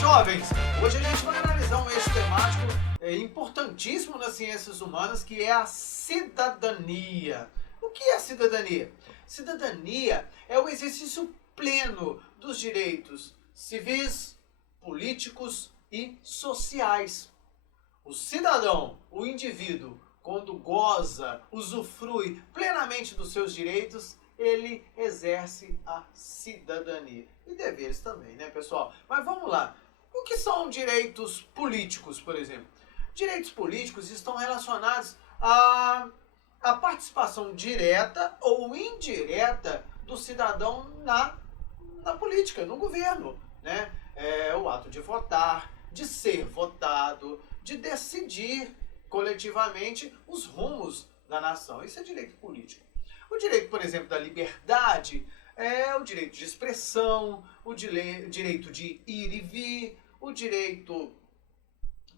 jovens! Hoje a gente vai analisar um eixo temático importantíssimo nas ciências humanas, que é a cidadania. O que é a cidadania? Cidadania é o exercício pleno dos direitos civis, políticos e sociais. O cidadão, o indivíduo, quando goza, usufrui plenamente dos seus direitos, ele exerce a cidadania. E deveres também, né, pessoal? Mas vamos lá. O que são direitos políticos, por exemplo? Direitos políticos estão relacionados à participação direta ou indireta do cidadão na política, no governo, né? O ato de votar, de ser votado, de decidir coletivamente os rumos da nação. Isso é direito político. O direito, por exemplo, da liberdade é o direito de expressão, o direito de ir e vir, o direito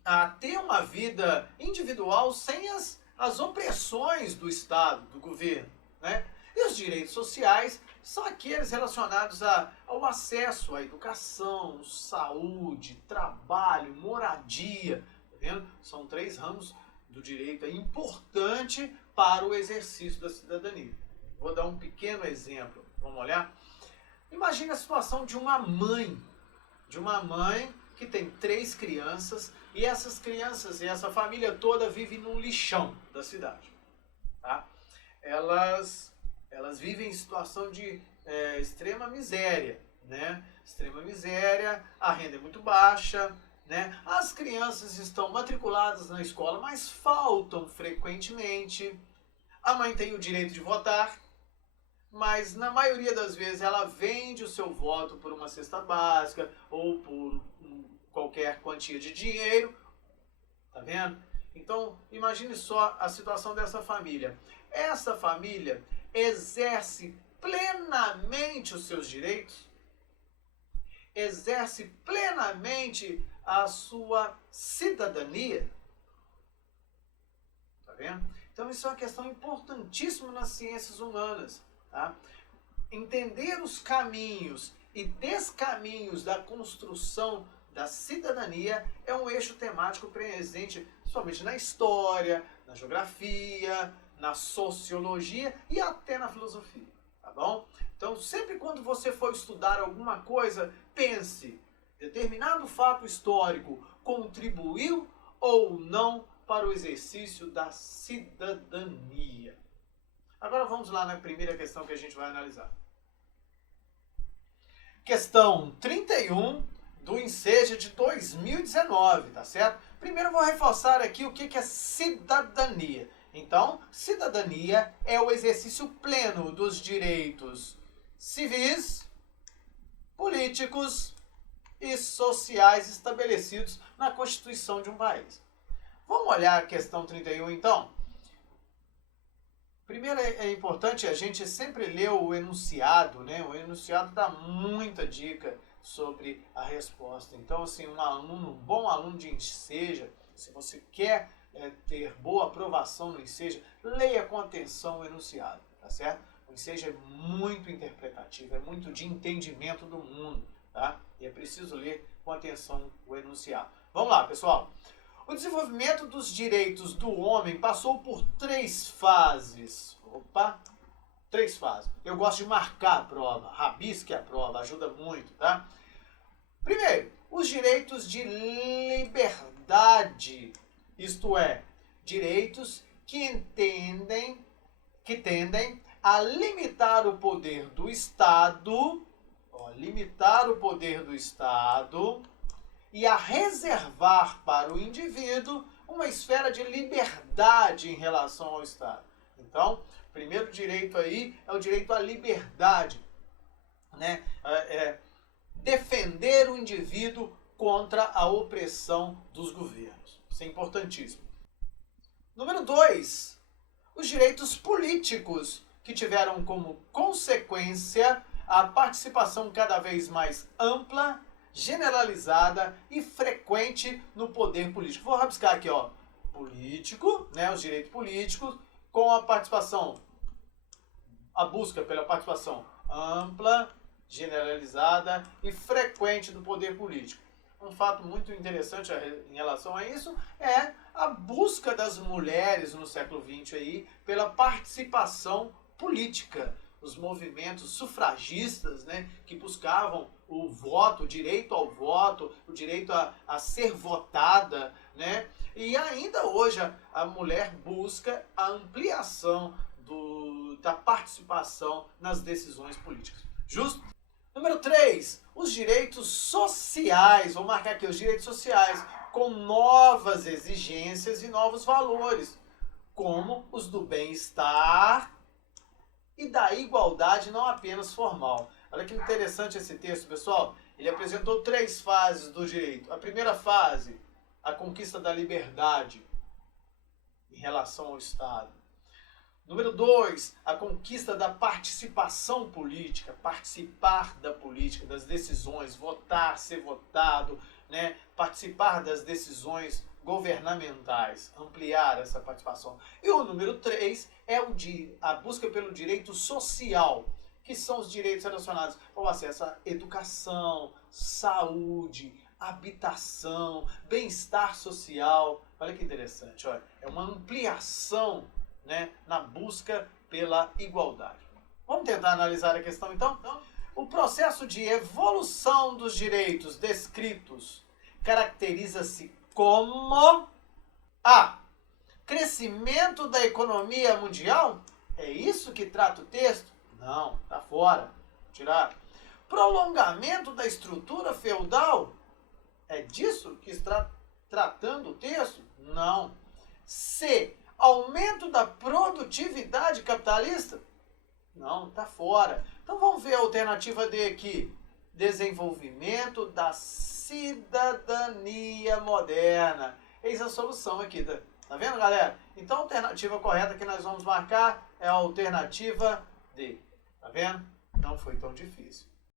a ter uma vida individual sem as opressões do Estado, do governo, né? E os direitos sociais são aqueles relacionados ao acesso à educação, saúde, trabalho, moradia. Tá vendo? São 3 ramos do direito importante para o exercício da cidadania. Vou dar um pequeno exemplo. Vamos olhar? Imagine a situação de uma mãe que tem 3 crianças e essas crianças e essa família toda vivem num lixão da cidade. Tá? Elas vivem em situação de extrema miséria, né? Extrema miséria, a renda é muito baixa, né? As crianças estão matriculadas na escola, mas faltam frequentemente. A mãe tem o direito de votar, mas na maioria das vezes ela vende o seu voto por uma cesta básica ou por qualquer quantia de dinheiro. Tá vendo? Então, imagine só a situação dessa família. Essa família exerce plenamente os seus direitos, exerce plenamente a sua cidadania. Tá vendo? Então, isso é uma questão importantíssima nas ciências humanas. Tá? Entender os caminhos e descaminhos da construção da cidadania é um eixo temático presente somente na história, na geografia, na sociologia e até na filosofia, tá bom? Então, sempre quando você for estudar alguma coisa, pense, determinado fato histórico contribuiu ou não para o exercício da cidadania. Agora vamos lá na primeira questão que a gente vai analisar. Questão 31 do Enseja de 2019, tá certo? Primeiro eu vou reforçar aqui o que é cidadania. Então, cidadania é o exercício pleno dos direitos civis, políticos e sociais estabelecidos na Constituição de um país. Vamos olhar a questão 31, então? Primeiro é importante a gente sempre ler o enunciado, né? O enunciado dá muita dica sobre a resposta. Então, assim, um bom aluno de Enseja, se você quer ter boa aprovação no Enseja, leia com atenção o enunciado, tá certo? O Enseja é muito interpretativo, é muito de entendimento do mundo, tá? E é preciso ler com atenção o enunciado. Vamos lá, pessoal. O desenvolvimento dos direitos do homem passou por 3 fases. 3 fases. Eu gosto de marcar a prova, rabisque a prova, ajuda muito, tá? Primeiro, os direitos de liberdade, isto é, direitos que tendem a limitar o poder do Estado, e a reservar para o indivíduo uma esfera de liberdade em relação ao Estado. Então, o primeiro direito aí é o direito à liberdade, né? Defender o indivíduo contra a opressão dos governos. Isso é importantíssimo. Número 2, os direitos políticos, que tiveram como consequência a participação cada vez mais ampla, generalizada e frequente no poder político. Vou rabiscar aqui, ó, político, né, os direitos políticos, com a participação, a busca pela participação ampla, generalizada e frequente do poder político. um fato muito interessante em relação a isso é a busca das mulheres no século XX aí pela participação política. Os movimentos sufragistas, né, que buscavam o voto, o direito ao voto, o direito a ser votada, né? E ainda hoje a mulher busca a ampliação da participação nas decisões políticas. Justo? Número 3, os direitos sociais. Vou marcar aqui os direitos sociais com novas exigências e novos valores, como os do bem-estar e da igualdade não apenas formal. Olha que interessante esse texto, pessoal. Ele apresentou 3 fases do direito. A primeira fase, a conquista da liberdade em relação ao Estado. Número 2, a conquista da participação política, participar da política, das decisões, votar, ser votado, né? Participar das decisões governamentais, ampliar essa participação. E o número 3 é a busca pelo direito social, que são os direitos relacionados ao acesso à educação, saúde, habitação, bem-estar social. Olha que interessante, olha, é uma ampliação, né, na busca pela igualdade. Vamos tentar analisar a questão então? O processo de evolução dos direitos descritos caracteriza-se como a crescimento da economia mundial? É isso que trata o texto? Não, tá fora. Tirar. Prolongamento da estrutura feudal? É disso que está tratando o texto? Não. C. Aumento da produtividade capitalista? Não, tá fora. Então vamos ver a alternativa D aqui. Desenvolvimento da cidadania moderna. Eis a solução aqui. Tá vendo, galera? Então a alternativa correta que nós vamos marcar é a alternativa D. Tá vendo? Não foi tão difícil.